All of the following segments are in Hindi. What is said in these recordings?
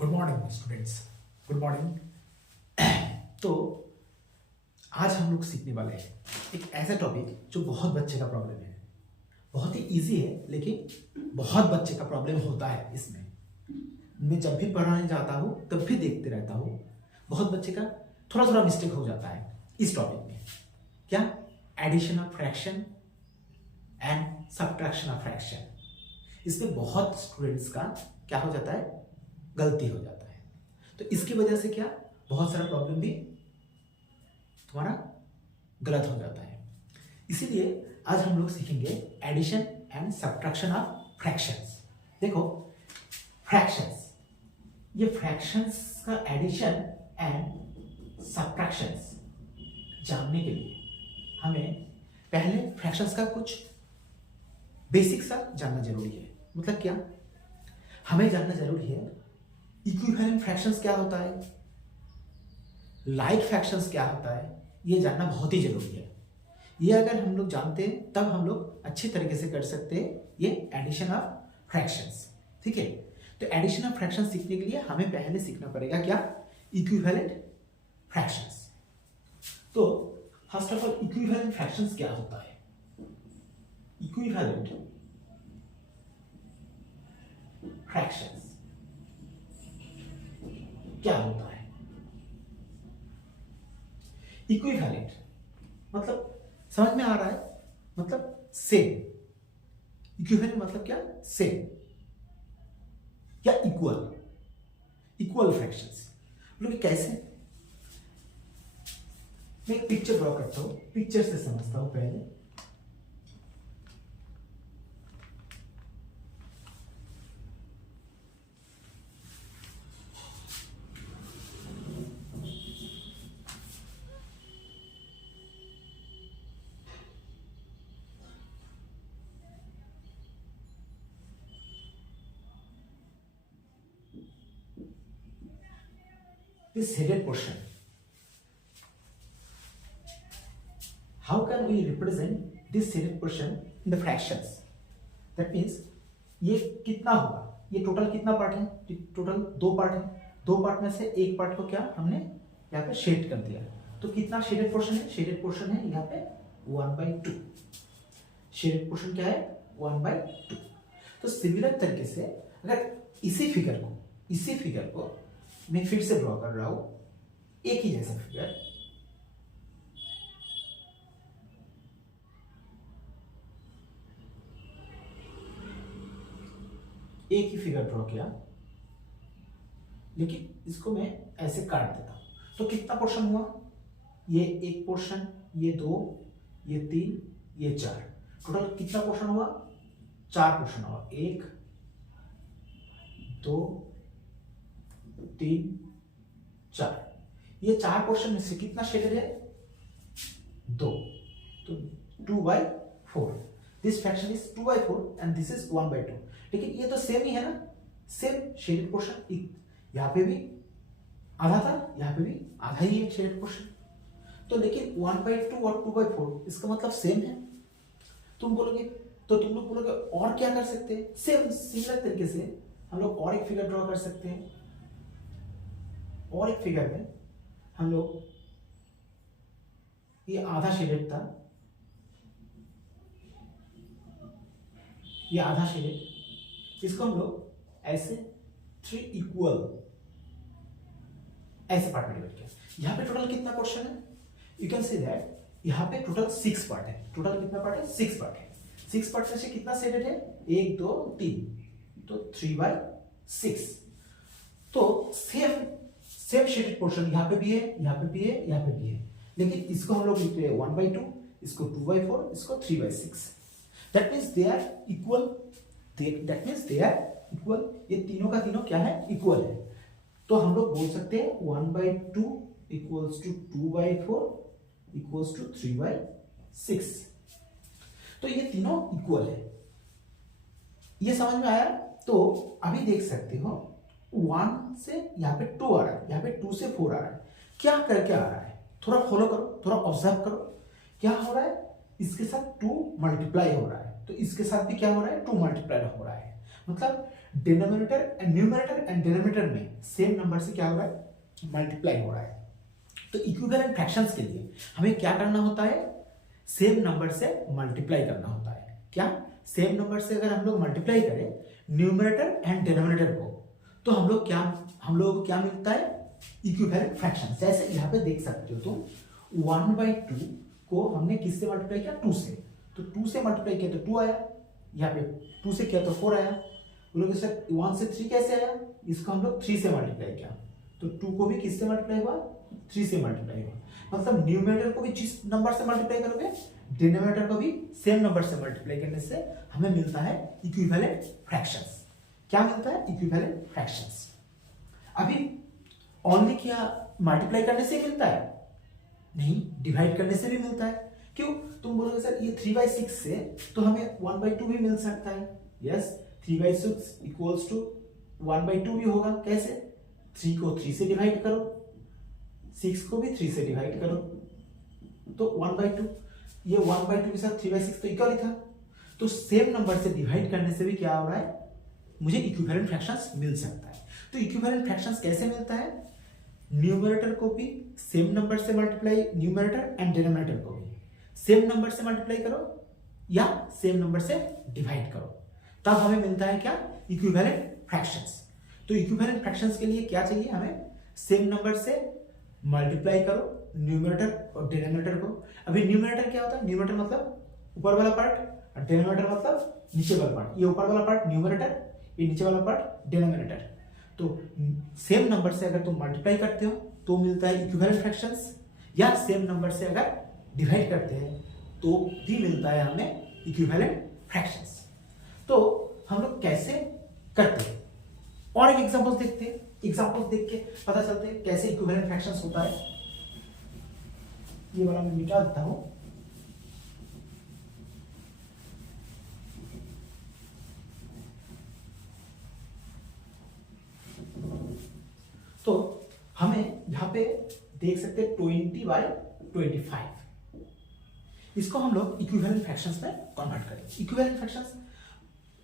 Good morning students, good morning. तो आज हम लोग सीखने वाले हैं एक ऐसा टॉपिक जो बहुत बच्चे का प्रॉब्लम है। बहुत ही इजी है लेकिन बहुत बच्चे का प्रॉब्लम होता है इसमें। मैं जब भी पढ़ाने जाता हूँ तब भी देखते रहता हूँ, बहुत बच्चे का थोड़ा थोड़ा मिस्टेक हो जाता है इस टॉपिक में। क्या? Addition of fraction and subtraction of fraction. इसमें बहुत स्टूडेंट्स का क्या हो जाता है, गलती हो जाता है। तो इसकी वजह से क्या, बहुत सारा प्रॉब्लम भी तुम्हारा गलत हो जाता है। इसीलिए आज हम लोग सीखेंगे addition and subtraction of fractions. देखो फ्रैक्शंस, ये फ्रैक्शंस का एडिशन एंड सब्ट्रैक्शंस जानने के लिए हमें पहले फ्रैक्शंस का कुछ बेसिक सा जानना जरूरी है। मतलब क्या, हमें जानना जरूरी है इक्विवेलेंट फ्रैक्शंस क्या होता है, लाइक फ्रैक्शंस क्या होता है, ये जानना बहुत ही जरूरी है। ये अगर हम लोग जानते हैं तब हम लोग अच्छे तरीके से कर सकते हैं ये एडिशन ऑफ फ्रैक्शंस। ठीक है, तो एडिशन ऑफ फ्रैक्शंस सीखने के लिए हमें पहले सीखना पड़ेगा क्या, इक्विवेलेंट फ्रैक्शंस। तो first of all equivalent fractions क्या होता है। इक्विवेलेंट फ्रैक्शंस क्या होता है। इक्विवेलेंट मतलब समझ में आ रहा है, मतलब सेम। इक्विवेलेंट मतलब क्या, सेम या इक्वल, इक्वल फ्रैक्शंस। मतलब कैसे, मैं एक पिक्चर ड्रॉ करता हूं, पिक्चर से समझता हूं पहले। This shaded portion, how can we represent this shaded portion in the fractions? That means ये कितना होगा, ये टोटल कितना पार्ट है, टोटल दो पार्ट है। दो पार्ट में से एक पार्ट को क्या हमने यहाँ पे शेड कर दिया, तो कितना शेडेड पोर्शन है, शेडेड पोर्शन है यहाँ पे 1/2। शेडेड पोर्शन क्या है, 1/2। तो सिमिलर तरीके से अगर इसी फिगर को मैं फिर से ड्रॉ कर रहा हूं, एक ही जैसा फिगर। एक ही फिगर ड्रॉ किया, लेकिन इसको मैं ऐसे काट देता हूं, तो कितना पोर्शन हुआ, ये एक पोर्शन, ये दो, ये तीन, ये चार। टोटल कितना पोर्शन हुआ, चार पोर्शन हुआ। एक, दो, तीन, चार। ये चार पोर्शन में से कितना शेडेड है, दो, तो 2/4। This fraction is 2/4 and this is 1/2। लेकिन ये तो सेम ही है ना, सेम शेडेड पोर्शन। यहां पे भी आधा था, यहां पे भी आधा ही है शेडेड पोर्शन। तो लेकिन 1/2 और 2/4 इसका मतलब सेम है। तुम बोलोगे, तो तुम लोग बोलोगे और क्या कर सकते हैं, सेम सिमिलर तरीके से हम लोग और एक फिगर ड्रॉ कर सकते हैं। और एक फिगर में हम लोग, ये आधा शेडेड था, ये आधा शेडेड, इसको हम लोग ऐसे 3 इक्वल ऐसे पार्ट में डिवाइड किया। यहां पे टोटल कितना पोर्शन है, यू कैन सी दैट यहां पे टोटल 6 पार्ट है। टोटल कितना पार्ट है, 6 पार्ट है। 6 पार्ट में से कितना शेडेड है, 1 2 3, तो 3/6। तो सेम शेडेड पोर्शन यहाँ पे भी है, यहाँ पे भी है, यहाँ पे भी है। लेकिन इसको हम लोग लिखते हैं 1/2, इसको 2/4, इसको 3/6। That means they are equal. That means they are equal, ये तीनों का तीनों क्या है, इक्वल है। तो हम लोग बोल सकते हैं 1/2 इक्वल्स टू 2/4 इक्वल्स टू 3/6। तो ये तीनों इक्वल है। ये समझ में आया। तो अभी देख सकते हो 1 से यहाँ पे 2 आ रहा है, यहाँ पे 2 से 4 आ रहा है। क्या करके आ रहा है, थोड़ा फॉलो करो, थोड़ा ऑब्जर्व करो। क्या हो रहा है, इसके साथ 2 मल्टीप्लाई हो रहा है, तो इसके साथ भी क्या हो रहा है, 2 मल्टीप्लाई हो रहा है। मतलब denominator and numerator and denominator में सेम नंबर से क्या हो रहा है, मल्टीप्लाई हो रहा है। तो इक्विवेलेंट फ्रैक्शंस के लिए हमें क्या करना होता है, सेम नंबर से मल्टीप्लाई करना होता है। क्या, सेम नंबर से अगर हम लोग मल्टीप्लाई करें न्यूमरेटर एंड डिनोमिनेटर को, तो हम लोगों को क्या मिलता है, इक्विवेलेंट फ्रैक्शन। जैसे यहाँ पे देख सकते हो तुम, 1/2 को हमने किससे मल्टीप्लाई किया, 2 से, तो 2 से मल्टीप्लाई किया तो 2 आया, यहाँ पे 2 से किया तो 4 आया। बोलोगे लोग सर 1 से 3 कैसे आया, इसको हम लोग 3 से मल्टीप्लाई किया, तो 2 को भी किससे मल्टीप्लाई हुआ, 3 से मल्टीप्लाई हुआ। मतलब न्यूमरेटर को भी जिस नंबर से मल्टीप्लाई करोगे, डिनोमिनेटर को भी सेम नंबर से मल्टीप्लाई करने से हमें मिलता है इक्विवेलेंट फ्रैक्शंस। क्या मिलता है, इक्विवेलेंट फ्रैक्शंस। अभी ओनली क्या मल्टीप्लाई करने से मिलता है, नहीं, डिवाइड करने से भी मिलता है। क्यों, तुम बोलोगे सर ये 3/6 से तो हमें 1/2 भी मिल सकता है। यस, 3/6 इक्वल्स टू 1/2 भी होगा। कैसे, 3 को 3 से डिवाइड करो, 6 को भी 3 से डिवाइड करो, तो 1/2। ये 1/2 के साथ 3/6 तो इक्वल ही था। तो सेम नंबर से डिवाइड करने से भी क्या हो रहा है, मुझे इक्विवेलेंट फ्रैक्शंस मिल सकता है। तो इक्विवेलेंट फ्रैक्शंस कैसे मिलता है, न्यूमरेटर को भी सेम नंबर से मल्टीप्लाई, न्यूमरेटर एंड डिनोमिनेटर को भी सेम नंबर से मल्टीप्लाई करो या सेम नंबर से डिवाइड करो, तब हमें मिलता है क्या, इक्विवेलेंट फ्रैक्शंस। तो इक्विवेलेंट फ्रैक्शंस के लिए क्या चाहिए, हमें सेम नंबर से मल्टीप्लाई करो न्यूमरेटर और डिनोमिनेटर को। अभी न्यूमरेटर क्या होता है, न्यूमरेटर मतलब ऊपर वाला पार्ट, और डिनोमिनेटर मतलब नीचे वाला पार्ट। ये ऊपर वाला पार्ट न्यूमरेटर, ये नीचे वाला पार्ट डिनोमिनेटर। तो सेम नंबर से अगर तुम मल्टीप्लाई करते हो तो मिलता है इक्विवेलेंट फ्रैक्शंस, या सेम नंबर से अगर डिवाइड करते हैं तो भी मिलता है हमें इक्विवेलेंट फ्रैक्शंस। तो हम लोग कैसे करते हैं, और एक एग्जांपल देखते हैं। एग्जांपल देख के पता चलते हैं कैसे इक्विवेलेंट फ्रैक्शंस होता है। ये वाला मैं मिटा देता हूं। तो हमें यहां पे देख सकते हैं 20/25, इसको हम लोग इक्विवेलेंट फ्रैक्शंस में कन्वर्ट करेंगे। इक्विवेलेंट फ्रैक्शंस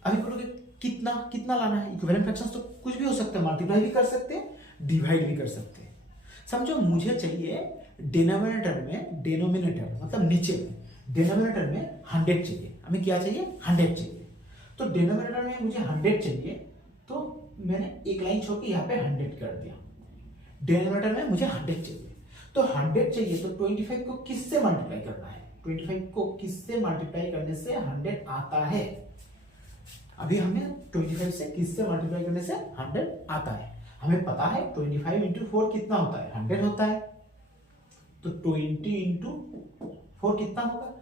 अभी बोलोगे कितना कितना लाना है, इक्विवेलेंट फ्रैक्शंस तो कुछ भी हो सकता है, मल्टीप्लाई भी कर सकते हैं, डिवाइड भी कर सकते हैं। समझो मुझे चाहिए डिनोमिनेटर मतलब नीचे में, डिनोमिनेटर में 100 चाहिए, हमें क्या चाहिए, 100 चाहिए। तो डिनोमिनेटर में मुझे 100 चाहिए, तो मैंने एक लाइन छोड़ के यहाँ पे 100 कर दिया। डिनोमिनेटर में मुझे 100 चाहिए, तो 100 चाहिए तो 25 को किससे मल्टीप्लाई करना है, 25 को किससे मल्टीप्लाई करने से 100 आता है। अभी हमें 25 से किससे मल्टीप्लाई करने से 100 आता है। हमें पता है 25 इंटू 4 कितना होता है, 100 होता है। तो 20 इंटू 4 कितना होगा,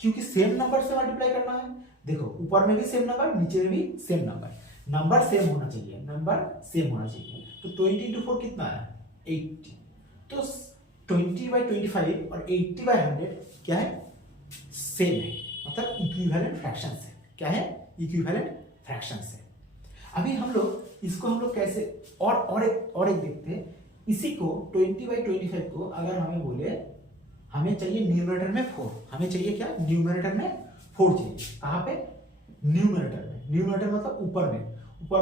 क्योंकि सेम नंबर से मल्टीप्लाई करना है। देखो ऊपर में भी सेम नंबर, नीचे में भी सेम नंबर, नंबर सेम होना चाहिए, नंबर सेम होना चाहिए। तो 20 इंटू 4 कितना है, 80। तो 20/25 और 80/100 क्या है, सेम है, मतलब इक्विवेलेंट फ्रैक्शंस है। क्या है, इक्विवेलेंट फ्रैक्शंस है। अभी हम लोग कैसे और एक देखते हैं। इसी को 20/25 को अगर हमें बोले हमें चाहिए न्यूमरेटर में 4, हमें चाहिए क्या, न्यूमरेटर में 4 चाहिए। कहाँ पे, न्यूमरेटर में, न्यूमरेटर मतलब ऊपर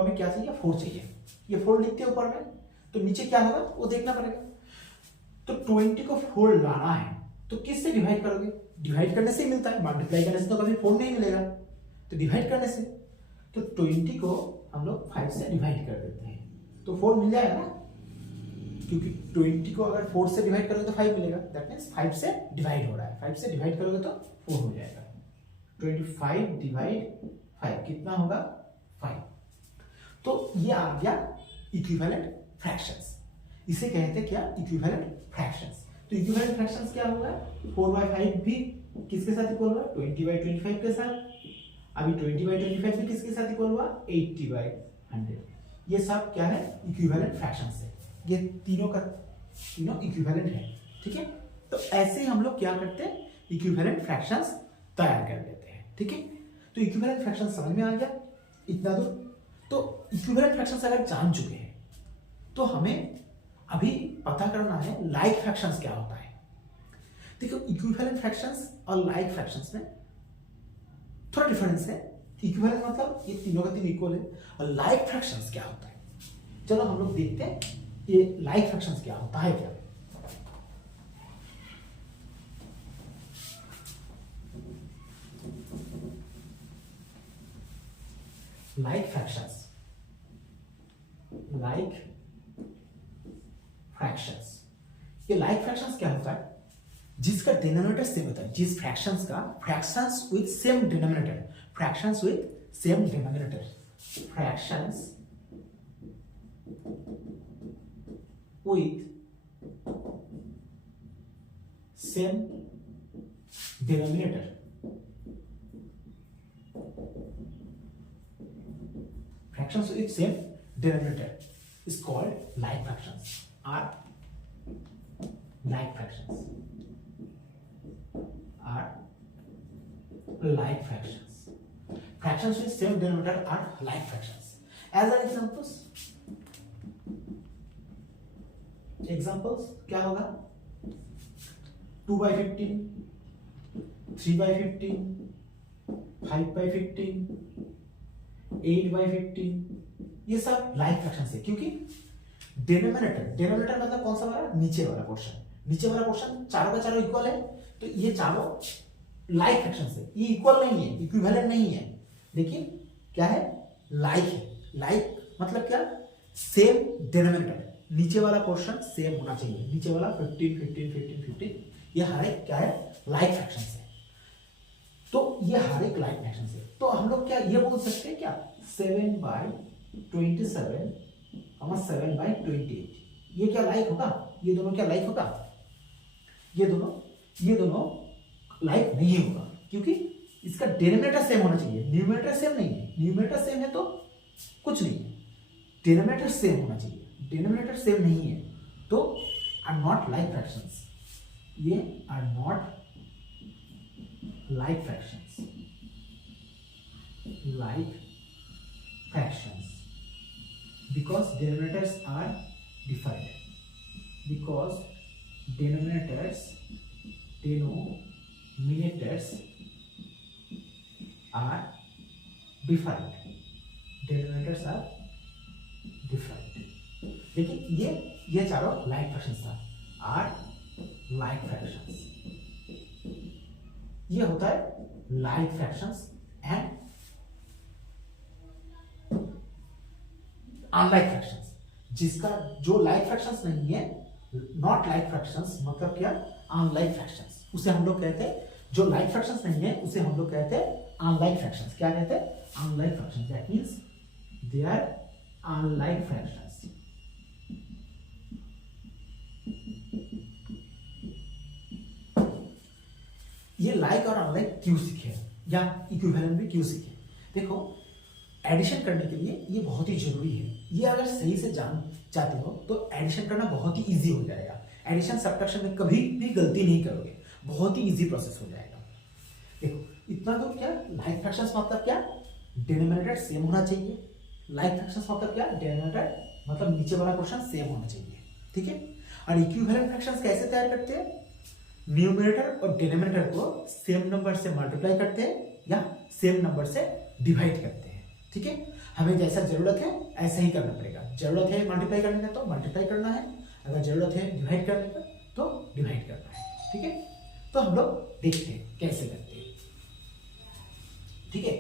में क्या चाहिए, 4 चाहिए। ये 4 लिखते हैं ऊपर में, तो नीचे क्या होगा वो देखना पड़ेगा। तो 20 को 4 लाना है तो किससे डिवाइड करोगे, डिवाइड करने से ही मिलता है, मल्टीप्लाई करने से तो कभी 4 नहीं मिलेगा, तो डिवाइड करने से। तो 20 को हम लोग 5 से डिवाइड कर देते हैं तो 4 मिल जाएगा ना, क्योंकि 20 को अगर 4 से डिवाइड करोगे तो 5 मिलेगा। दैट मींस 5 से डिवाइड हो रहा है, 5 से डिवाइड करोगे तो 4 हो जाएगा। 25/5 कितना होगा, 5। तो ये आ गया इक्विवेलेंट फ्रैक्शंस। इसे कहते हैं क्या, इक्विवेलेंट फ्रैक्शंस। तो इक्विवेलेंट फ्रैक्शंस क्या होगा, 4/5 भी किसके साथ इक्वल हुआ, 20/25 के साथ। अभी 20/25 भी किसके साथ इक्वल हुआ, 80/100। ये सब क्या है, इक्विवेलेंट फ्रैक्शंस है। ये तीनों इक्विवेलेंट है, ठीक है। तो ऐसे हम लोग क्या करते हैं, इक्विवेलेंट फ्रैक्शंस तैयार कर लेते हैं, ठीक है। तो इक्विवेलेंट फ्रैक्शंस समझ में आ गया इतना दूर। तो इक्विवेलेंट फ्रैक्शंस अगर जान चुके हैं तो हमें अभी पता करना है लाइक फ्रैक्शंस क्या होता है। देखो इक्विवेलेंट फ्रैक्शंस और लाइक फ्रैक्शंस में थोड़ा डिफरेंस है। इक्विवेलेंट मतलब ये तीनों का तीन इक्वल है। और लाइक फ्रैक्शंस क्या होता है, चलो हम लोग देखते हैं ये लाइक फ्रैक्शंस क्या होता है। क्या लाइक फ्रैक्शंस, लाइक फ्रैक्शंस, ये लाइक फ्रैक्शंस क्या होता है, जिसका डिनोमिनेटर सेम होता है, जिस फ्रैक्शंस का fractions with same denominator, fractions with same denominator, fractions with same denominator, fractions with same denominator is called like fractions, are like fractions, are like fractions, fractions with same denominator are like fractions. As an examples क्या होगा, 2/15, 3/15, 5/15, 8/15, ये सब लाइक फ्रैक्शंस है, क्योंकि डिनोमिनेटर मतलब कौन सा वाला, नीचे वाला पोर्शन, नीचे वाला पोर्शन चारों का चारों इक्वल है, तो ये चारों लाइक फ्रैक्शंस है। ये इक्वल नहीं है, इक्विवेलेंट नहीं है, लेकिन क्या है, लाइक है। लाइक मतलब क्या, सेम डिनोमिनेटर, नीचे वाला पोर्शन सेम होना चाहिए, नीचे वाला 15 15 15 15, ये हर एक क्या है, लाइक फ्रैक्शंस है। तो ये हर एक लाइक फ्रैक्शंस है, तो हम लोग क्या ये बोल सकते हैं क्या, 7/27 7/28, ये क्या लाइक होगा, ये दोनों क्या लाइक होगा, ये दोनों लाइक नहीं होगा, क्योंकि इसका डिनोमिनेटर सेम होना चाहिए, न्यूमरेटर सेम नहीं है, न्यूमरेटर सेम है तो कुछ नहीं है, डिनोमिनेटर सेम होना चाहिए, डिनोमिनेटर सेम नहीं है तो आर नॉट लाइक फ्रैक्शंस, ये are not like fractions, like fractions, because denominators are different, because denominators are different, denominators are different, लेकिन ये चारों लाइक फ्रैक्शंस था, आर लाइक फ्रैक्शंस, ये होता है like fractions and unlike fractions, जिसका जो लाइक फ्रैक्शंस नहीं है, नॉट लाइक फ्रैक्शंस मतलब क्या, अनलाइक फ्रैक्शंस, उसे हम लोग कहते हैं, जो लाइक फ्रैक्शंस नहीं है उसे हम लोग कहते हैं अनलाइक फ्रैक्शंस। क्या कहते हैं, unlike fractions, that means they are unlike fractions. ये लाइक और अनलाइक क्यों सीखे या इक्विवेलेंट भी क्यों सीखे, देखो एडिशन करने के लिए ये बहुत ही जरूरी है, ये अगर सही से जान चाहते हो तो एडिशन करना बहुत ही इजी हो जाएगा, एडिशन सब्ट्रैक्शन में कभी भी गलती नहीं करोगे, बहुत ही इजी प्रोसेस हो जाएगा। देखो इतना तो क्या, लाइक फ्रैक्शंस मतलब क्या, डिनोमिनेटर सेम होना चाहिए, लाइक फ्रैक्शंस मतलब क्या, डिनोमिनेटर मतलब नीचे वाला पोर्शन सेम होना चाहिए, ठीक है। और इक्विवेलेंट फ्रैक्शंस कैसे तैयार करते हैं, न्यूमरेटर और डिनोमिनेटर को सेम नंबर से मल्टीप्लाई करते हैं या सेम नंबर से डिवाइड करते हैं, ठीक है। हमें जैसा जरूरत है ऐसा ही करना पड़ेगा, जरूरत है मल्टीप्लाई करने का तो मल्टीप्लाई करना है, अगर जरूरत है डिवाइड करने का तो डिवाइड करना है, ठीक है। तो हम लोग देखते हैं कैसे करते हैं, ठीक है।